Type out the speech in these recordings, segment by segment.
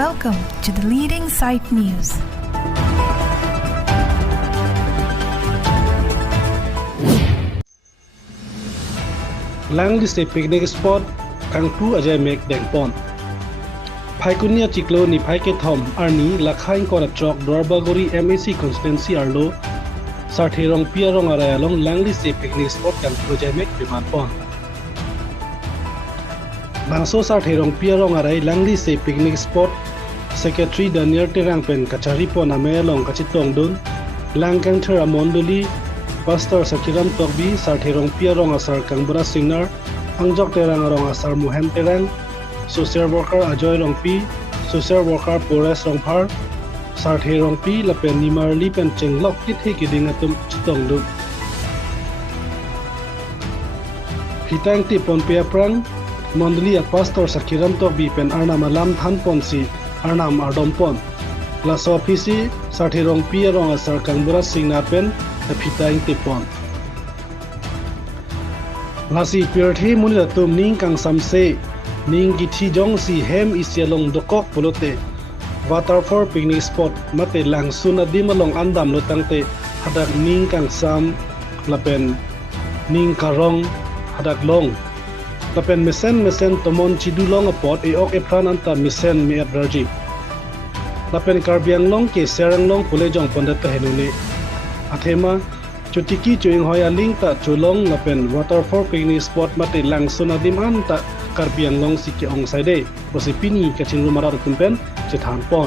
Welcome to the leading site news. Langlise Picnic Spot Kangpu Ajay Mek Dengpon Paikunya Chiklo ni Paike Thom Arni Lakhain Kora Chok Dorbagori MAC Constituency Arlo Sarthirong Piarong Arayalong Langlise Picnic Spot Kangpu Ajay Mek Bimanpon Bangso Sarthirong Piarong Aray Langlise Picnic Spot Secretary Daniel Tirangpen Kacharipon Amayalong Kachitong Dun Langkang Thera Monduli Pastor Sakiram Tokbi Sarthirong Piarong Asar Kangbura Singer Angjok Terang Arong Asar Muhem Terang Social Worker Ajoy Rongpi Social Worker Pores Rongphar Sarthirong Pi Lapen Nimarli Pen Chenglok Kit Hikiding Atum Chitong Du Hitang Tipon Piaprang Mondli at Pastor Sakiram Tokbi Pen Arnam Alam Than Ponsi Arnam Ardompon Las Ofisi Sarthirong Piarong Asar Kangbura Singer Pen Pitang Tipon Lasi Pirthi Munila Tum Ning Kang Samse Ning Githi Jong Si Hem Isyalong Dokok Pulote Waterfall Picnic Spot Mate Langsun Adimalong Andam Lutangte Hadak Ning Kang Sam Lapen Ning Karong Hadak Long Lapen Mesen Tomon Chidulong Apot Eok Epran Anta Mesen Mi Adraji Lapen Karbiang Long Ke Serang Long Pulejong Pondeta Henune Athema Chutiki Chuing Hoya Ling Ta Chulong Lapen Waterfall Picnic Spot Mate Langsun Adiman Ta Karbiang Long Siki Ong Saide Posipini Kachin Rumara Tumpen Chithan Pon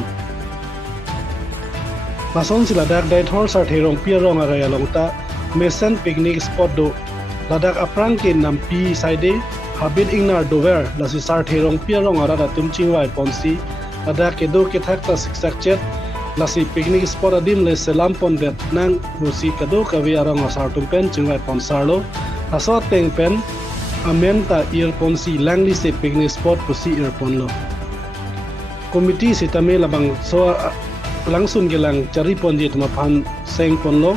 Mason Sila Dak Dai Thor Sarthirong Piarong Araya Long Ta Mesen Picnic Spot Do Ladak Aprang Ke Nampi Saide Habit Ingnar Dover Lasi Sarthirong Piarong Arada Tumchingwai Ponsi Ladak Kedo Kethak Ta Siksak Chet Lasi Picnic Spot Adim Le Selam Pondet Nang Musi Kado Kawi Arong Asar Tumpen Chingwai Ponsarlo Asot Teng Pen Amenta Earphone si Langlise Picnic Spot Pusi Earphone Lo Komiti si Tame Labang So Langsun Gelang Cari Pon Di Tumapan Seng Pon Lo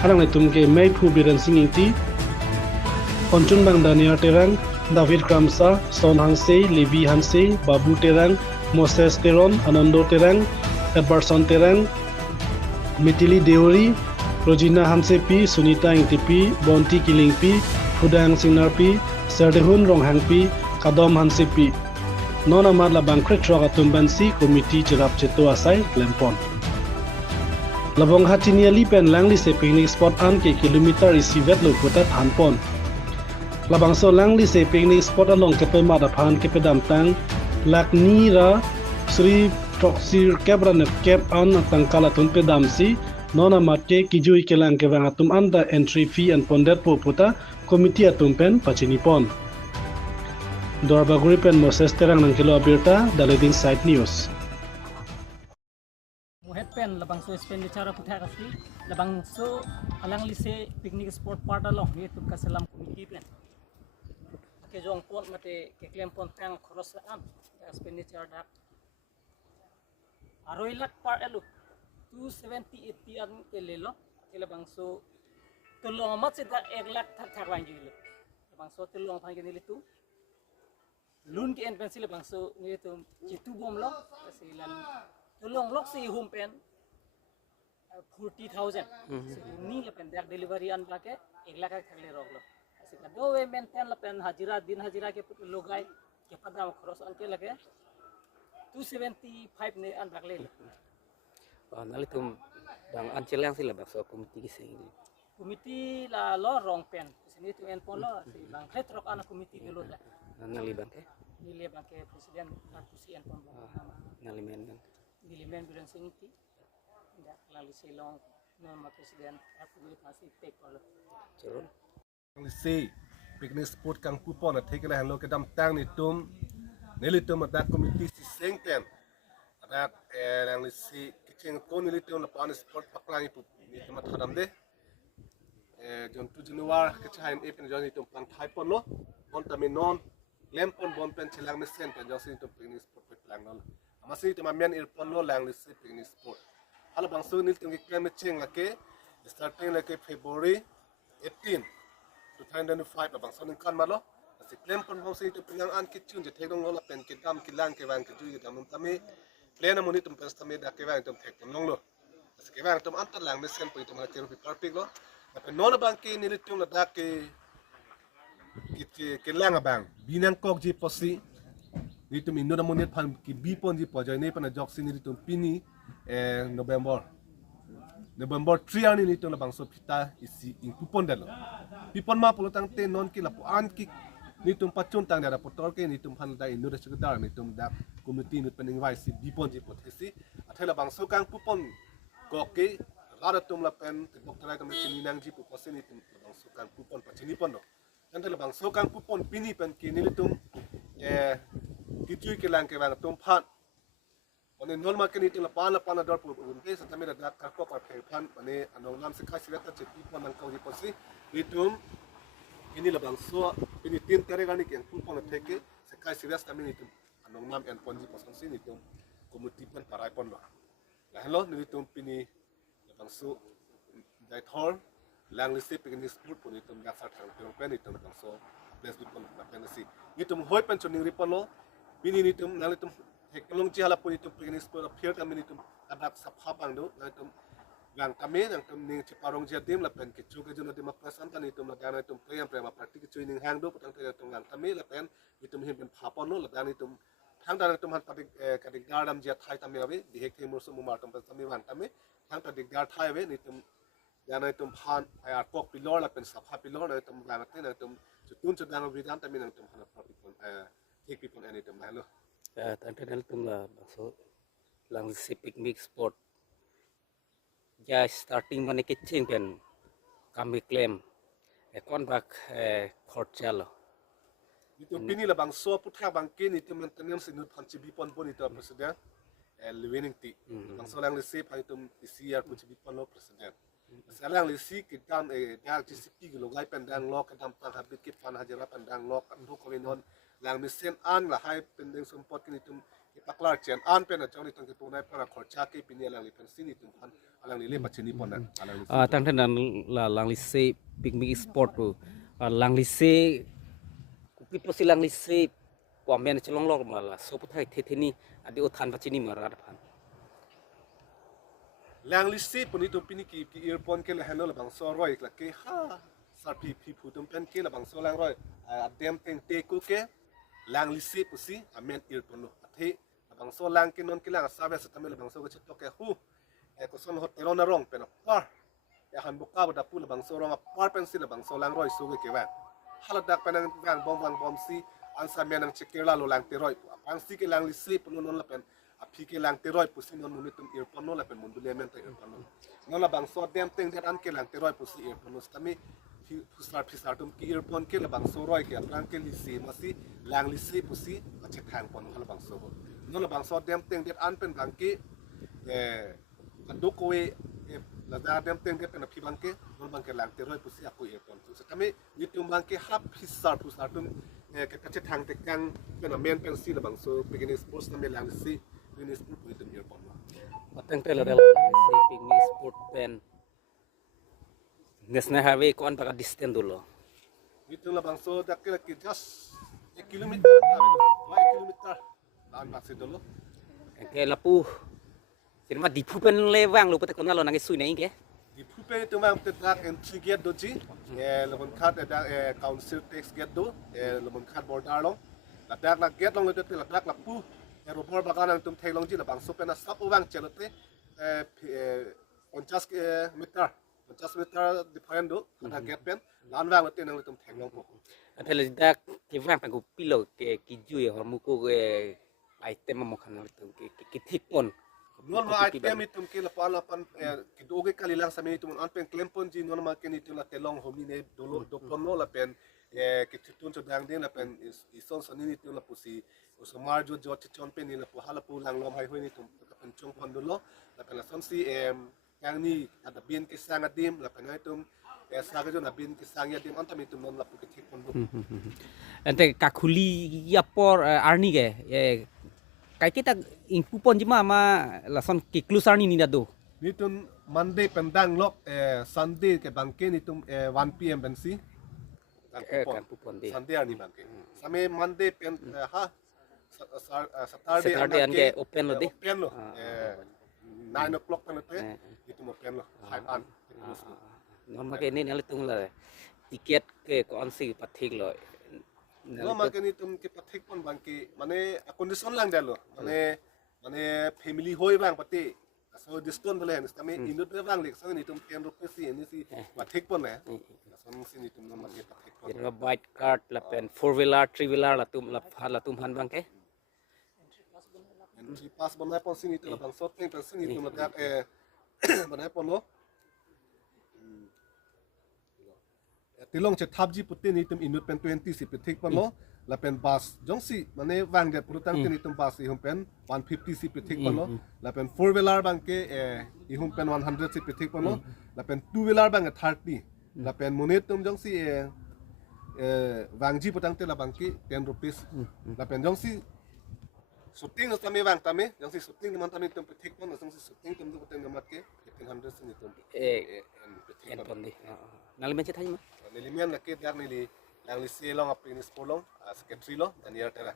Harang Netum Ke May Pu Biran Singing Ti Ponchun Bang Daniel Terang David Kramsa Son Hanse Levi Hanse Babu Terang Moses Teron Anando Terang Edwardson Terang Mitili Deori Rojina Hanse Pi Sunita Ingti Pi Bonti Kiling Pi Hudang Singnar Pi Serdehun Rong Hang Pi Kadom Hanse Pi Nona Mar Labang Kretrok Atumban Si Komiti Jerap Ceto Asai Klempon Labong Hatinia Lipen Langlise Picnic Spot An Ke Kilometer Isi Vetlo Putat Hanpon Labang So Langlise Picnic Spot Along Kepe Madapan Kepe Damtang Lakni Ra Sri Troksir Kebran Kep An Tangkala Tumpe Damsi Nona Matke Kijui Kelang Kevang Atum Anda Entry Fee and Pondet Puta Komiti Atumpen Pachinipon Dorbaguri Pen Moses Terang ng Kilo Abirta Daleding Site News Muhet pen labang so expenditure putha kasi labang so Langlise Picnic Spot part along itu kasalam komiti pen ke jong pon mate ke klem pon tang cross am expenditure dak Aroi lakh par elu 270 80 an ke lelo ke labang so tulong mat sita 1 lakh thak lang jilo labang so tulong phang ke nilitu lun ke en pencil labang so nilitu chitu bom lo kasi lan tulong lok si humpen 40,000 ni lapen dak delivery an bake 1 lakh thak le roglo kasi kado we maintain lapen hajira din hajira ke logai ke padam cross an ke lage 275 ne an bakle nalitum dang ancelang sila bakso komiti kising komiti la lo rong pen sini tu en polo si bang khetrok ana komiti gelo da nali bangke nile bangke presiden kusi en pon nali men men biran singti nda lali silong nama presiden aku masih tek polo churun Langlise Picnic Spot Kangpu Pon Thekela Hanlo Kedam Tang ni Tum Nelitum Adak Komiti si Sengten Adak Langlise Kitchen Kon Nelitum Lapan Sport Paklang Ipu ni Temat Hadam de Jon 2 Januari Kecahin Epen Jon Itum Plang Thai Pon lo Bon Taminon Lempon Bon Pen Chelang Mesen Pen Jon Itum Picnic Spot Paklang lo Amasi Itum Amian Irpon lo Langlise Picnic Spot Hala Bangso Nelitum Kiklem Cheng Lake Starting Lake February 18 2005 Bangso Ningkan Malo Si klem pon hong si itu pengang an kitchun je tegong lola pen kitam kilang ke wan kitu kita mum tami plan na muni tum pesta me da kewang tum tek long lo kewang tum antar lang mesen po tum hatir pi perfect lo tapi non bang ki ni tum na da ke lang abang binang kok ji posi ni tum indo na muni pan ki bi pon ji po jai ne pan jok sin ni tum pini November 3 ani ni tum la bang so pita isi in kupon dalo pipon ma polo tang te non ki la po an ki ni tum pachun tang da potor ke ni tum han da indo da chukdar ni tum da community ni pening vai si bipon ji pot si athela bang so kang pupon ko ke rada tum la pen te bok trai tum chini nang ji pu posen ni tum bang so kang pupon pachini pon do kan thela bang so kang pupon pini pen ki ni tum ki chui ke lang ke bang tum phan one normal ke ni tum la pana dor pu un ke sa tamira da ka ko pa phe phan one anong nam se khai sirat che pipon nang ko ji posi ni tum ini labang so ini tin tere gani yang pun na teke sekai serius kami ni tum anong nam en ponji pason si ni tum komuti pan parai pon la hello ni tum pini labang so dai thor Langlise Picnic Spot pun ni tum dak sa thang tum pen ni tum labang so place bi pon na pen si ni tum hoi pen choning ri pon lo pini ni tum nang tum heklong chi hala pun ni tum picnic spot appear kami ni tum adak sa phapang do na tum gang kami yang tum ning ciparong jatim la pen kicu ke juna di maprasan tan itu la gana tum prem prema praktik kicu ning hang do petang te tum gang kami la pen itu him pen phapon no la gani tum hang dan tum han patik kadik gardam jat thai tam yawe di hek timur sumu mar tum kami wan kami hang patik gar thai we ni tum gana tum phan ayar kok pilor la pen sapha pilor na tum gana te na tum chutun chudang vidam tam nang tum han patik pon hek pipon ani tum hello tan tan tum la so Langlise Picnic Spot ya starting mana kecing pen kami klaim kon bak khorcha lo itu pini la bang so putha bang ke ni tum maintenance ni phanchi bipon pon itu president living ti bang so lang lisi pai tum isi phanchi bipon lo president salang lisi kitam da GCP lo gai pendang lo kadam pang habit ki pan hajara pendang lo kan ko non lang misen an la hai pendeng support ni tum ipaklar chen an pen achong ni tum ki punai para khorcha ke pini lang li pen sini tum pan alang lile pachini pon tang tan la Langlise Picnic Spot tu Langlise kupi posi Langlise kwamen chelong lor mala so puthai the ni adi othan pachini mara phan Langlise pun itu pini ki earphone ke le handle bang so roi la ke ha sar pi pu tum pen ke la bang so lang roi adem teng te ku ke Langlise pusi amen earphone lo athe bang so lang ke non ke lang sabe sa tamel bang so ke chito ke hu ko son hotel na rong pen par ya han buka ba pu la bang so rong par pen si la bang so lang roi so ke wan hala dak pen bang bom si an sa men ang chekela lo lang te roi ang si ke Langlise pun non la pen api ke lang te roi pusi non munitum earphone no la pen mundu le men te earphone non la bang so dem teng dat an ke lang te roi pusi earphone stami pisar tum ki earphone ke la bang so roi ke ang ke li si masi Langlise pusi achek hang pon hala bang so non la bang so dem teng dat an pen bang ke Dokowe la da dem teng ke pen api bangke non bangke lang te roi pusi aku earphone tu kami itu bangke hap pisar tum ke kache thang te kang pen men pen si la bang so beginning sports na me Langlise Picnic Spot itu earphone tang tan la Langlise Picnic Spot pen national highway kon baka distance dulu itu la bang so dak ke just 1 kilometer 2 kilometer dan maksi dulu ke lapu sirma dipu pen lewang lu pete kona lo nangis sui nai ke di pupe itu mang tetak entry gate doji lebon khat ada council tax gate do lebon khat border long ladak la gate long le ladak la pu robor bagan ang tum thailong ji la bang so pena sap wang chelote 50 meter different do ada gate pen lan wang le tenang le tum thailong po atele dak ke wang pa ku pilo ke kijui hormu ko item mo khana ke thipon non ma item itum ke la pan ki doge kalilang sa itum an pen klempon ji non ma ken itum la telong homine dolo do plono la pen ki tutun so dang den la pen ison sanini itum la pusi usmar jo chon pen ni la pu hala pu lang lom hai hoi ni tum pen chong pon dolo la pen la son si yang ni ada bin ki sang adim la pen itum sa ga jo na bin ki sang yadim an tam itum non la pu ki thipon do ante kakuli yapor arni ge kai kita in kupon jima ma lason kiklusar ni nado nitun Monday pendang lok Sunday ke bangke nitum 1 PM bensi kan kupon de Sunday ani bangke same Monday pen ha Saturday an ke open lo di. Open lo. 9 o'clock pan itu itu open lo. 5 an. Non ma ke ni nali tung la tiket ke kon si pathik lo. Lo makan itu kita pathik pun bangki mane kondisi lang dah lo. Mane family hoi bang pati. So diskon boleh hendak kami indut bang lek so ni tum 10 rupiah sih ini sih pathik pun ya. So sini tum nama kita pathik pun. Jadi bike cart la pen 4-wheeler 3-wheeler la tum han bang ke. Entry pass banai pun sini tu lah bang sorting pun sini tu letak banai pun lo. Tilong cek tabji putih ni tum indut pen 20 si pathik pun lo. La pen bus jong si mane wang dia purutang ni tum bus ihum pen 150 si pathik pun lo. La pen 4-wheeler bang ke ihum pen 100 si pathik pun lo. La pen 2-wheeler bang 30. La pen monit tum jong si wang ji putang te la bang ke 10 rupees. La pen jong si shooting kami wang kami jong si shooting teman kami tum pathik pun jong si shooting tum tu putang namat ke 1500 sini tum. En pon di. Nali mencet hanya mah. Nilimian laki dak nili Langlise long apa ini sepolong secretary lo dan ya tera.